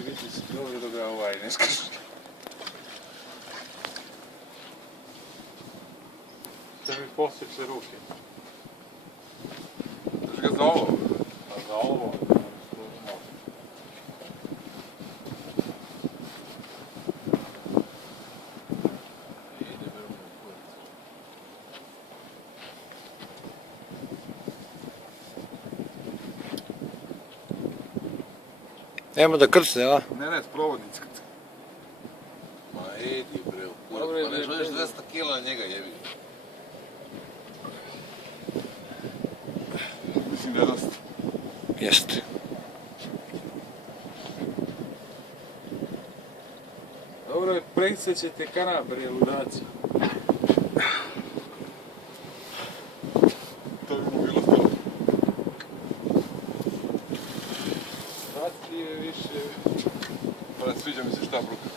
će biti dobro dok ga ne skaže. Da mi posjeće ruke. Drži ga za ovo. A za ovo? Nemo da krcne, a? Ne, sprovodnicka. Ma idi bre, u kurac, pa neš odeš 200 kila na njega jebi. Mislim da je dosta. Jeste. Dobro, preksjećete kanabre, ludaci. To bi mu bilo to. Sad ti je više... Sviđa mi se šta bruka.